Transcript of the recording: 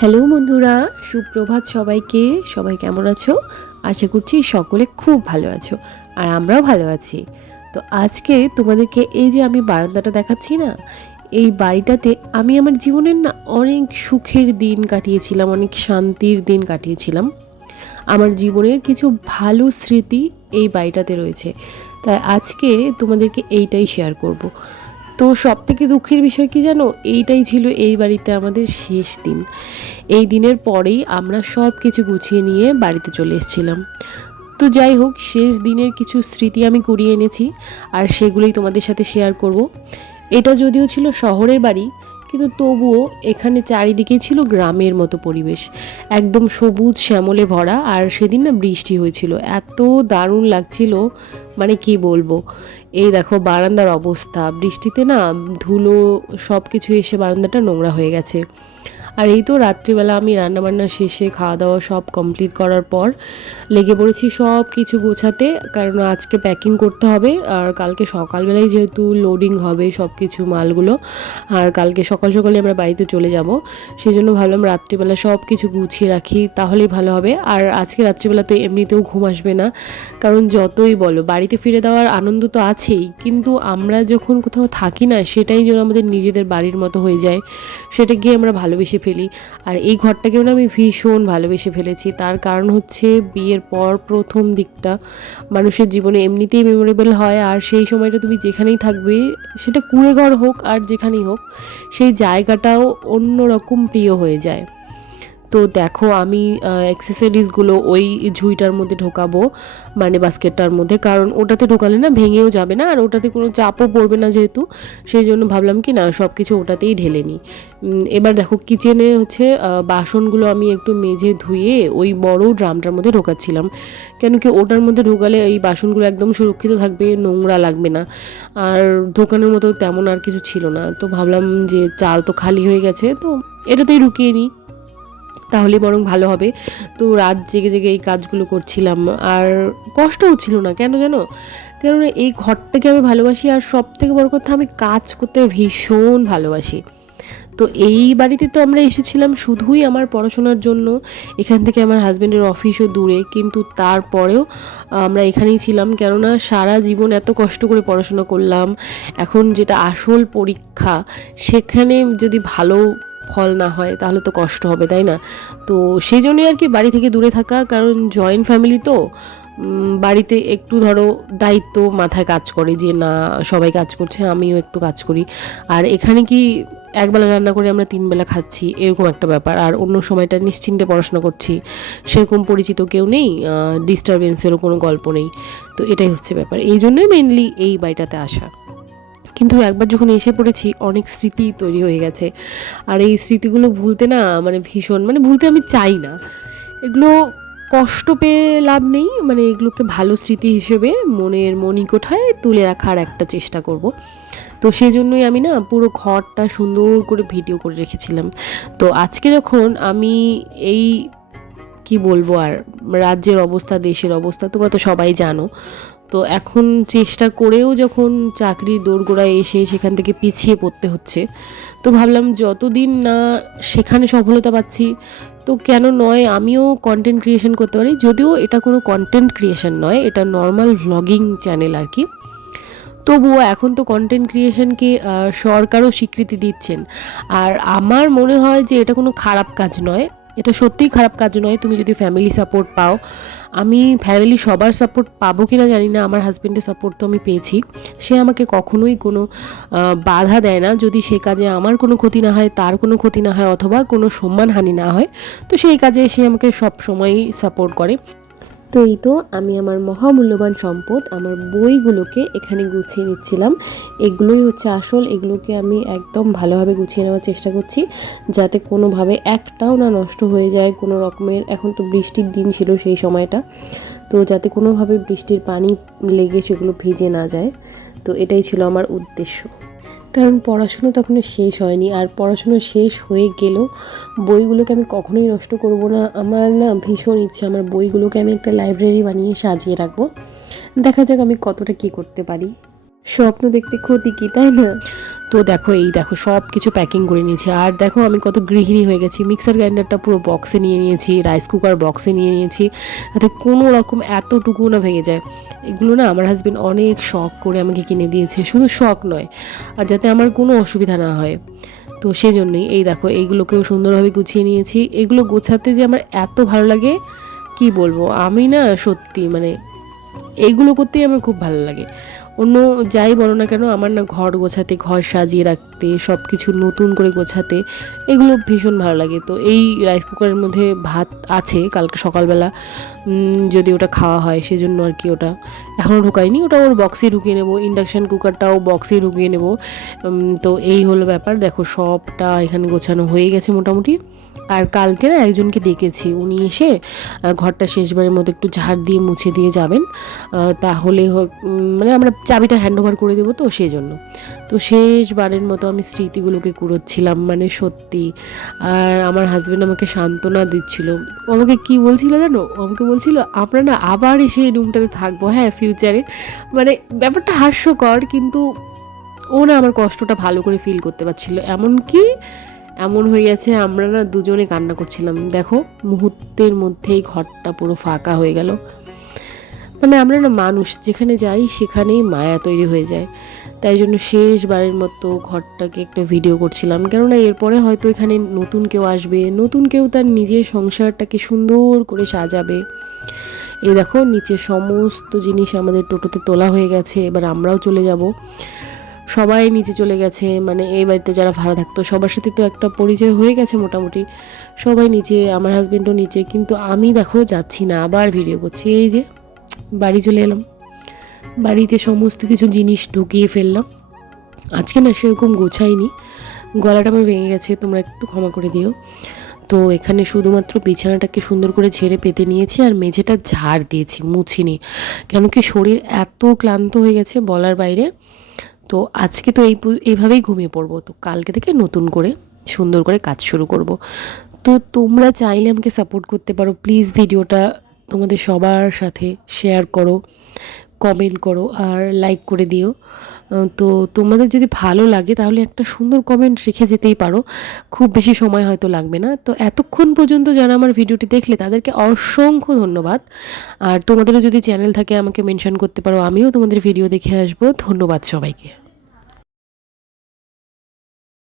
Hello বন্ধুরা, সুপ্রভাত সবাইকে। সবাই কেমন আছো? আশা করছি সকলে খুব ভালো আছো, আর আমরাও ভালো আছি। তো আজকে তোমাদেরকে এই যে আমি বারান্দাটা দেখাচ্ছি না, এই বাড়িটাতে আমি আমার জীবনের না অনেক সুখের দিন কাটিয়েছিলাম, অনেক শান্তির দিন কাটিয়েছিলাম। আমার জীবনের কিছু ভালো স্মৃতি এই বাড়িটাতে রয়েছে, তাই আজকে তোমাদেরকে এইটাই শেয়ার করব। তো সবথেকে দুঃখের বিষয় কি জানো, এইটাই ছিল এই বাড়িতে আমাদের শেষ দিন। এই দিনের পরেই আমরা সব কিছু গুছিয়ে নিয়ে বাড়িতে চলে এসেছিলাম। তো যাই হোক, শেষ দিনের কিছু স্মৃতি আমি কুড়িয়ে এনেছি, আর সেগুলোই তোমাদের সাথে শেয়ার করব। এটা যদিও ছিল শহরের বাড়ি, কিন্তু তবুও এখানে চারিদিকে ছিল গ্রামের মতো পরিবেশ, একদম সবুজ শ্যামলে ভরা। আর সেদিন না বৃষ্টি হয়েছিল, এত দারুণ লাগছিল, মানে কি বলবো। এই দেখো বারান্দার অবস্থা, বৃষ্টিতে না ধুলো সব কিছু এসে বারান্দাটা নোংরা হয়ে গেছে। আর এই তো রাত্রিবেলা আমি রান্নাবান্না শেষে খাওয়া দাওয়া সব কমপ্লিট করার পর লেগে পড়েছি সব কিছু গোছাতে, কারণ আজকে প্যাকিং করতে হবে। আর কালকে সকালবেলায় যেহেতু লোডিং হবে সব কিছু মালগুলো, আর কালকে সকাল সকালে আমরা বাড়িতে চলে যাব, সেই জন্য ভাবলাম রাত্রিবেলা সব কিছু গুছিয়ে রাখি, তাহলেই ভালো হবে। আর আজকে রাত্রিবেলা তো এমনিতেও ঘুম আসবে না, কারণ যতই বলো বাড়িতে ফিরে দেওয়ার আনন্দ তো আছেই, কিন্তু আমরা যখন কোথাও থাকি না, সেটাই যেন আমাদের নিজেদের বাড়ির মতো হয়ে যায়, সেটা গিয়ে আমরা ভালোবেসে ফেলি। আর এই ঘরটাকেও না আমি ভীষণ ভালোবেসে ফেলেছি। তার কারণ হচ্ছে বিয়ের পর প্রথম দিকটা মানুষের জীবনে এমনিতেই মেমোরেবল হয়, আর সেই সময়টা তুমি যেখানেই থাকবে, সেটা কুঁড়েঘর হোক আর যেখানেই হোক, সেই জায়গাটাও অন্যরকম প্রিয় হয়ে যায়। তো দেখো আমি অ্যাক্সেসরিজগুলো ওই ঝুড়িটার মধ্যে ঢোকাবো, মানে বাস্কেটটার মধ্যে, কারণ ওটাতে ঢোকালে না ভেঙেও যাবে না, আর ওটাতে কোনো চাপও পড়বে না যেহেতু, সেই জন্য ভাবলাম কি না সব কিছু ওটাতেই ঢেলে নিই। এবার দেখো কিচেনে হচ্ছে বাসনগুলো আমি একটু মেজে ধুয়ে ওই বড় ড্রামটার মধ্যে ঢোকাচ্ছিলাম, কেন কি ওটার মধ্যে ঢোকালে এই বাসনগুলো একদম সুরক্ষিত থাকবে, নোংরা লাগবে না। আর দোকানের মতো তেমন আর কিছু ছিল না, তো ভাবলাম যে চাল তো খালি হয়ে গেছে, তো এটাতেই ঢুকিয়ে নিই, তাহলে বরং ভালো হবে। তো রাত জেগে জেগে এই কাজগুলো করছিলাম, আর কষ্ট হচ্ছিল না কেন জানো, কেননা এই ঘরটাকে আমি ভালোবাসি, আর সব থেকে বড় কথা আমি কাজ করতে ভীষণ ভালোবাসি। তো এই বাড়িতে তো আমরা এসেছিলাম শুধুই আমার পড়াশোনার জন্য, এখান থেকে আমার হাজব্যান্ডের অফিসও দূরে, কিন্তু তারপরেও আমরা এখানেই ছিলাম, কেননা সারা জীবন এত কষ্ট করে পড়াশোনা করলাম, এখন যেটা আসল পরীক্ষা, সেখানে যদি ভালো ফল না হয় তাহলে তো কষ্ট হবে, তাই না? তো সেই জন্যই আর কি বাড়ি থেকে দূরে থাকা, কারণ জয়েন্ট ফ্যামিলি তো বাড়িতে একটু ধরো দায়িত্ব মাথায় কাজ করে যে না সবাই কাজ করছে, আমিও একটু কাজ করি। আর এখানে কি একবেলা রান্না করে আমরা 3 বেলা খাচ্ছি, এরকম একটা ব্যাপার, আর অন্য সময়টা নিশ্চিন্তে পড়াশোনা করছি, সেরকম পরিচিত কেউ নেই, ডিস্টারবেন্সেরও কোনো গল্প নেই। তো এটাই হচ্ছে ব্যাপার, এই জন্যই মেনলি এই বাড়িটাতে আসা। কিন্তু একবার যখন এসে পড়েছি, অনেক স্মৃতি তৈরি হয়ে গেছে, আর এই স্মৃতিগুলো ভুলতে না মানে ভীষণ, মানে ভুলতে আমি চাই না এগুলো, কষ্ট পেয়ে লাভ নেই, মানে এগুলোকে ভালো স্মৃতি হিসেবে মনের মণিকোঠায় তুলে রাখার একটা চেষ্টা করব। তো সেই জন্যই আমি না পুরো ঘরটা সুন্দর করে ভিডিও করে রেখেছিলাম। তো আজকে যখন আমি এই কি বলবো আর, রাজ্যের অবস্থা দেশের অবস্থা তোমরা তো সবাই জানো, তো এখন চেষ্টা করেও যখন চাকরির দোরগোড়ায় এসে সেখান থেকে পিছিয়ে পড়তে হচ্ছে, তো ভাবলাম যতদিন না সেখানে সফলতা পাচ্ছি, তো কেন নয় আমিও কন্টেন্ট ক্রিয়েশন করতে পারি। যদিও এটা কোনো কন্টেন্ট ক্রিয়েশন নয়, এটা নর্মাল ভ্লগিং চ্যানেল আর কি, তবুও এখন তো কন্টেন্ট ক্রিয়েশনকে সরকারও স্বীকৃতি দিচ্ছেন, আর আমার মনে হয় যে এটা কোনো খারাপ কাজ নয়, এটা সত্যিই খারাপ কাজ নয় তুমি যদি ফ্যামিলি সাপোর্ট পাও। আমি ফ্যামিলি সবার সাপোর্ট পাবো কি না জানি না, আমার হাজব্যান্ডের সাপোর্ট তো আমি পেয়েছি, সে আমাকে কখনোই কোনো বাধা দেয় না, যদি সে কাজে আমার কোনো ক্ষতি না হয়, তার কোনো ক্ষতি না হয়, অথবা কোনো সম্মানহানি না হয়, তো সেই কাজে সে আমাকে সব সময়ই সাপোর্ট করে। তো এই তো আমি আমার মহামূল্যবান সম্পদ আমার বইগুলোকে এখানে গুছিয়ে নিচ্ছিলাম, এগুলোই হচ্ছে আসল, এগুলোকে আমি একদম ভালোভাবে গুছিয়ে নেওয়ার চেষ্টা করছি, যাতে কোনোভাবে একটাও না নষ্ট হয়ে যায় কোনো রকমের। এখন তো বৃষ্টির দিন ছিল সেই সময়টা, তো যাতে কোনোভাবে বৃষ্টির পানি লেগে সেগুলো ভিজে না যায়, তো এটাই ছিল আমার উদ্দেশ্য। কারণ পড়াশুনো তখনও শেষ হয়নি, আর পড়াশুনো শেষ হয়ে গেলেও বইগুলোকে আমি কখনোই নষ্ট করব না। আমার না ভীষণ ইচ্ছা আমার বইগুলোকে আমি একটা লাইব্রেরি বানিয়ে সাজিয়ে রাখবো, দেখা যাক আমি কতটা কী করতে পারি। স্বপ্ন দেখতে ক্ষতি কি, তাই না? তো দেখো এই দেখো সব কিছু প্যাকিং করে নিয়েছি। আর দেখো আমি কত গৃহিণী হয়ে গেছি, মিক্সার গ্রাইন্ডারটা পুরো বক্সে নিয়ে নিয়েছি, রাইস কুকার বক্সে নিয়ে নিয়েছি, যাতে কোনো রকম এতটুকু না ভেঙে যায়। এগুলো না আমার হাজবেন্ড অনেক শখ করে আমাকে কিনে দিয়েছে, শুধু শখ নয়, আর যাতে আমার কোনো অসুবিধা না হয়। তো সেই জন্যই এই দেখো এইগুলোকেও সুন্দরভাবে গুছিয়ে নিয়েছি। এগুলো গোছাতে যে আমার এত ভালো লাগে কি বলবো, আমি না সত্যি মানে এইগুলো করতেই আমার খুব ভালো লাগে। অন্য যাই বলো না কেন, আমার না ঘর গোছাতে, ঘর সাজিয়ে রাখতে, সব কিছু নতুন করে গোছাতে এগুলো ভীষণ ভালো লাগে। তো এই রাইস কুকারের মধ্যে ভাত আছে কালকে সকালবেলা, যদি ওটা খাওয়া হয় সেজন্য আর কি ওটা এখনও ঢোকায়নি, ওটা ওর বক্সেই ঢুকিয়ে নেবো। ইন্ডাকশান কুকারটাও বক্সেই ঢুকিয়ে নেবো। তো এই হলো ব্যাপার। দেখো সবটা এখানে গোছানো হয়ে গেছে মোটামুটি। আর কালকে না একজনকে ডেকেছি, উনি এসে ঘরটা শেষবারের মতো একটু ঝাড় দিয়ে মুছে দিয়ে যাবেন। তাহলে মানে আমরা চাবিটা হ্যান্ড ওভার করে দেবো, তো সেই জন্য। তো শেষবারের মতো আমি স্মৃতিগুলোকে কুড়োচ্ছিলাম, মানে সত্যি। আর আমার হাজব্যান্ড আমাকে সান্ত্বনা দিচ্ছিল। ও আমাকে কী বলছিল জানো, ও আমাকে বলছিল আমরা না আবার এসে এই রুমটাতে থাকবো, হ্যাঁ ফিউচারে। মানে ব্যাপারটা হাস্যকর, কিন্তু ও না আমার কষ্টটা ভালো করে ফিল করতে পারছিল। এমনকি এমন হয়ে গেছে আমরা না দুজনে কান্না করছিলাম। দেখো মুহূর্তের মধ্যেই ঘরটা পুরো ফাঁকা হয়ে গেল। মানে আমরা না মানুষ যেখানে যাই সেখানেই মায়া তৈরি হয়ে যায়। তাই জন্য শেষবারের মতো ঘরটাকে একটা ভিডিও করছিলাম, কেননা এরপরে হয়তো এখানে নতুন কেউ আসবে, নতুন কেউ তার নিজের সংসারটাকে সুন্দর করে সাজাবে। এই দেখো নিচে সমস্ত জিনিস আমাদের টোটোতে তোলা হয়ে গেছে, এবার আমরাও চলে যাব। সবাই নিচে চলে গেছে, মানে এই বাড়িতে যারা ভাড়া থাকতো সবার সাথে তো একটা পরিচয় হয়ে গেছে মোটামুটি। সবাই নিচে, আমার হাজবেন্ডও নিচে, কিন্তু আমি দেখো যাচ্ছি না, আবার ভিডিও করছি। এই যে বাড়ি চলে এলাম, বাড়িতে সমস্ত কিছু জিনিস ঢুকিয়ে ফেললাম। আজকে না সেরকম গোছাইনি, গলাটা আমার ভেঙে গেছে, তোমরা একটু ক্ষমা করে দিও। তো এখানে শুধুমাত্র বিছানাটাকে সুন্দর করে ঝেড়ে পেতে নিয়েছি, আর মেঝেটা ঝাড় দিয়েছি, মুছিনি, কেন কি শরীর এত ক্লান্ত হয়ে গেছে বলার বাইরে। তো আজকে তো এইভাবেই ঘুমিয়ে পড়বো। তো কালকে থেকে নতুন করে সুন্দর করে কাজ শুরু করব। তো তোমরা চাইলে আমাকে সাপোর্ট করতে পারো, প্লিজ ভিডিওটা তোমাদের সবার সাথে শেয়ার করো, কমেন্ট করো আর লাইক করে দিও। তো তোমাদের যদি ভালো লাগে তাহলে একটা সুন্দর কমেন্ট রেখে যেতেই পারো, খুব বেশি সময় হয়তো লাগবে না। তো এতক্ষণ পর্যন্ত যারা আমার ভিডিওটি দেখলে তাদেরকে অসংখ্য ধন্যবাদ। আর তোমাদেরও যদি চ্যানেল থাকে আমাকে মেনশন করতে পারো, আমিও তোমাদের ভিডিও দেখে আসবো। ধন্যবাদ সবাইকে।